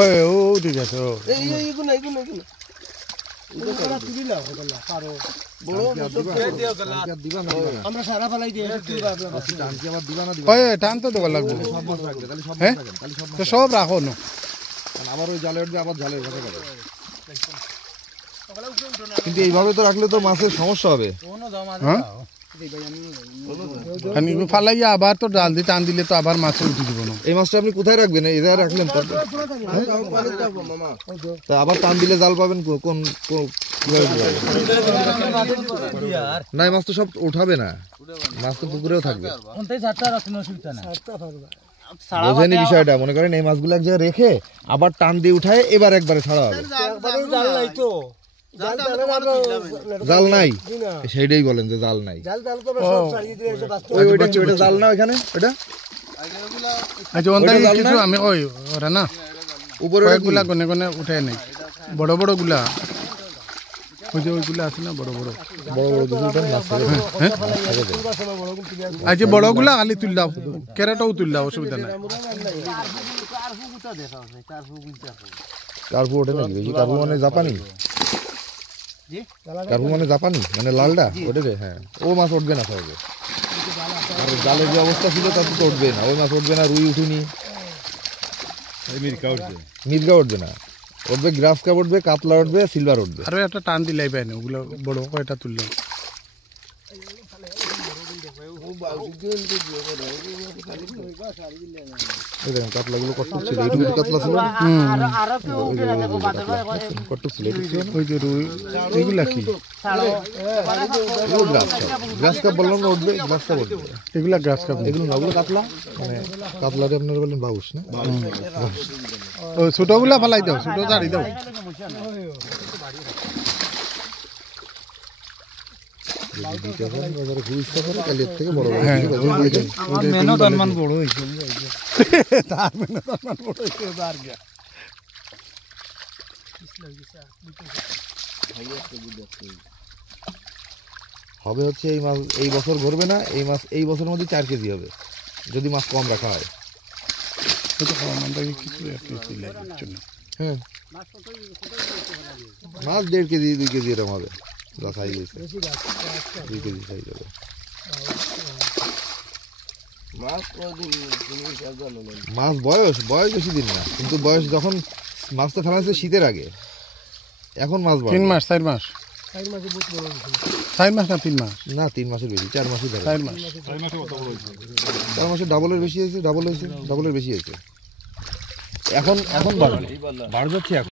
ওই ও ঠিক আছে ও টান তো দেওয়া লাগবে সব রাখো না আবার ওই জালে উঠবে আবার জালের কাছে যাবে কিন্তু এইভাবে তো রাখলে তো মাছের সমস্যা হবে ফালাইয়া আবার তো ডাল দিয়ে টান দিলে তো আবার মাছে উঠে দিব না এই মাছটা আপনি কোথায় রাখবেন এই জায়গায় রাখলেন তা আবার টান দিলে জাল পাবেন কোন না এই মাছ তো সব উঠাবে না মাছ তো পুকুরেও থাকবে বোঝেনি বিষয়টা মনে করেন এই মাছগুলো এক জায়গায় রেখে আবার টান দিয়ে উঠায় এবার একবারে ছাড়া হবে জাল নাই সেইটাই বলেন যে জাল নাই জাল না ওইখানে ওটা আমি কই ওরা না উপরে গুলা গনে গনে উঠে নাই বড় বড় গুলা ওই যে ওইগুলা আছে না বড় বড় আজ বড় গুলা খালি তুললাও কেরাটাও তুললাও অসুবিধা নাই কার্পু ওঠে নাকি বেশি কার্পু মানে জাপানি কার্পু মানে জাপানি মানে লালটা ওঠে রে হ্যাঁ ও মাছ উঠবে না সহজে জালের যে অবস্থা ছিল তাতে তো উঠবে না ওই মাছ উঠবে না রুই উঠুনি মির্গা উঠবে না উঠবে গ্রাস কাপ উঠবে কাতলা উঠবে সিলভার উঠবে আরো একটা টান দিলাই পাই না ওগুলো বড় কয়টা তুললো কাতলা গুলো কটক ছিল এইটুকু কাতলা ছিল কটক ছিল ওই যে রুই এগুলা কি গ্রাস কাপ বললাম না উঠবে গ্রাস কাপ উঠবে এগুলা গ্রাস কাপ এগুলো না ওগুলো কাতলা মানে কাতলারে আপনারা বলেন বাউস না ও ছোটগুলা ফালাই দাও ছোট ছাড়ি দাও হবে হচ্ছে এই মাছ এই বছর ঘুরবে না এই মাছ এই বছরের মধ্যে 4 কেজি হবে যদি মাছ কম রাখা হয় হ্যাঁ মাছ 1.5 কেজি 2 কেজি এরকম হবে যা সাইজ হয়েছে 2 কেজি সাইজ হবে মাছ বয়স বেশি দিন না কিন্তু বয়স যখন মাছ তো ফেলা হয়েছে শীতের আগে এখন মাছ 3 মাস 4 মাস 4 মাস না 3 মাস না 3 মাসের বেশি 4 মাসই ধরে 4 মাস 4 মাসে ডাবলের বেশি হয়েছে ডাবলের বেশি হয়েছে এখন বাড়বে বাড় যাচ্ছে